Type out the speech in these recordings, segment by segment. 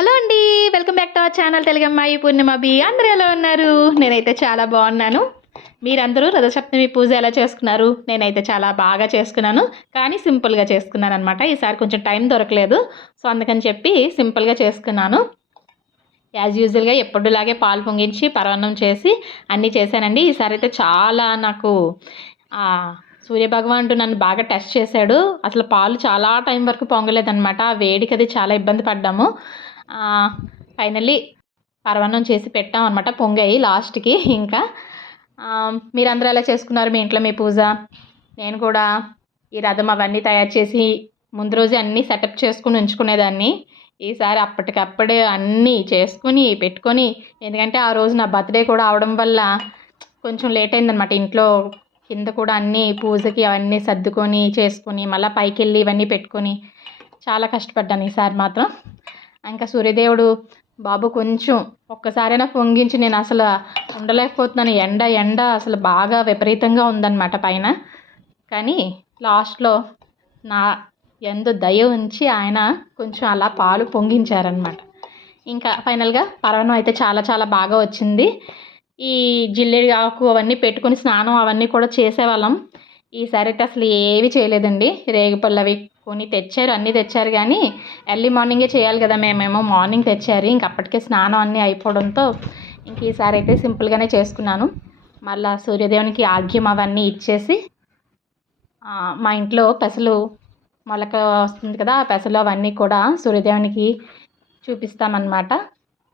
Hello అండి welcome back to our channel తెలుగమ్మాయి Purnima B. అందరూ ఎలా ఉన్నారు? నేనైతే చాలా బాగున్నాను. మీరందరూ రథసప్తమి పూజ ఎలా చేసుకున్నారు? నేనైతే చాలా బాగా చేసుకున్నాను. కానీ సింపుల్గా చేసుకున్నాను అనమాట ఈసారి కొంచెం టైం దొరకలేదు. సో అందుకని చెప్పి సింపుల్గా చేసుకున్నాను. యాజ్ యూజువల్గా ఎప్పుడులాగే పాలు పొంగించి పరవన్నం చేసి అన్నీ చేశానండి. ఈసారి అయితే చాలా నాకు సూర్యభగవానుడు నన్ను బాగా టెస్ట్ చేశాడు. అసలు పాలు చాలా టైం వరకు పొంగలేదన్నమాట. ఆ వేడికి అది చాలా ఇబ్బంది పడ్డాము. ఫైనల్లీ పరవన్నం చేసి పెట్టాం అనమాట పొంగాయి లాస్ట్కి ఇంకా. మీరందరూ ఎలా చేసుకున్నారు మీ ఇంట్లో మీ పూజ? నేను కూడా ఈ రథం అవన్నీ తయారు చేసి ముందు రోజే అన్నీ సెటప్ చేసుకుని ఉంచుకునేదాన్ని. ఈసారి అప్పటికప్పుడే అన్నీ చేసుకుని పెట్టుకొని ఎందుకంటే ఆ రోజు నా బర్త్డే కూడా అవడం వల్ల కొంచెం లేట్ అయిందనమాట ఇంట్లో కింద కూడా అన్నీ పూజకి అవన్నీ సర్దుకొని చేసుకొని మళ్ళీ పైకి వెళ్ళి ఇవన్నీ పెట్టుకొని చాలా కష్టపడ్డాను ఈసారి మాత్రం. ఇంకా సూర్యదేవుడు బాబు కొంచెం ఒక్కసారైనా పొంగించి నేను అసలు ఉండలేకపోతున్నాను. ఎండ ఎండ అసలు బాగా విపరీతంగా ఉందన్నమాట పైన. కానీ లాస్ట్లో నా ఎందు దయ ఉంచి ఆయన కొంచెం అలా పాలు పొంగించారనమాట ఇంకా ఫైనల్గా పర్వణం అయితే చాలా చాలా బాగా వచ్చింది. ఈ జిల్లేడి ఆకు అవన్నీ పెట్టుకుని స్నానం అవన్నీ కూడా చేసేవాళ్ళం. ఈసారి అయితే అసలు ఏవి చేయలేదండి. రేగిపళ్ళు అవి కొన్ని తెచ్చారు అన్నీ తెచ్చారు. కానీ ఎర్లీ మార్నింగే చేయాలి కదా మేమేమో మార్నింగ్ తెచ్చారు. ఇంక అప్పటికే స్నానం అన్నీ అయిపోవడంతో ఇంక ఈసారి అయితే సింపుల్గానే చేసుకున్నాను. మళ్ళా సూర్యదేవునికి ఆగ్యం అవన్నీ ఇచ్చేసి మా ఇంట్లో పెసలు మొలక వస్తుంది కదా ఆ పెసలు అవన్నీ కూడా సూర్యదేవునికి చూపిస్తామన్నమాట.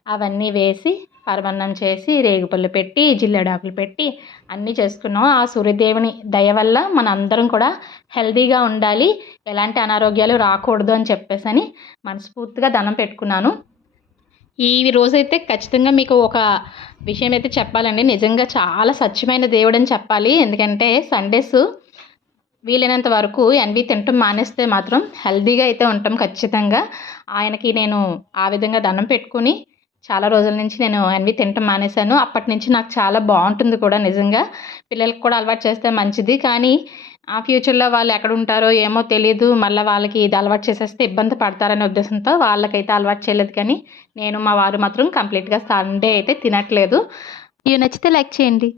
అవన్నీ వేసి పరమన్నం చేసి రేగుపళ్ళు పెట్టి జిల్లెడాకులు పెట్టి అన్నీ చేసుకున్నాం. ఆ సూర్యదేవుని దయ వల్ల మన అందరం కూడా హెల్తీగా ఉండాలి. ఎలాంటి అనారోగ్యాలు రాకూడదు అని చెప్పేసి అని మనస్ఫూర్తిగా దండం పెట్టుకున్నాను. ఈ రోజైతే ఖచ్చితంగా మీకు ఒక విషయం అయితే చెప్పాలండి. నిజంగా చాలా సత్యమైన దేవుడు అని చెప్పాలి. ఎందుకంటే సండేస్ వీలైనంత వరకు ఎన్వి తినటం మానేస్తే మాత్రం హెల్దీగా అయితే ఉంటాం ఖచ్చితంగా. ఆయనకి నేను ఆ విధంగా దండం పెట్టుకుని చాలా రోజుల నుంచి నేను ఎన్వి తినటం మానేశాను. అప్పటి నుంచి నాకు చాలా బాగుంటుంది కూడా నిజంగా. పిల్లలకి కూడా అలవాటు చేస్తే మంచిది. కానీ ఆ ఫ్యూచర్లో వాళ్ళు ఎక్కడ ఉంటారో ఏమో తెలియదు మళ్ళీ వాళ్ళకి ఇది అలవాటు చేసేస్తే ఇబ్బంది పడతారనే ఉద్దేశంతో వాళ్ళకైతే అలవాటు చేయలేదు. కానీ నేను మా వారు మాత్రం కంప్లీట్గా సండే అయితే తినట్లేదు. ఇవి నచ్చితే లైక్ చేయండి.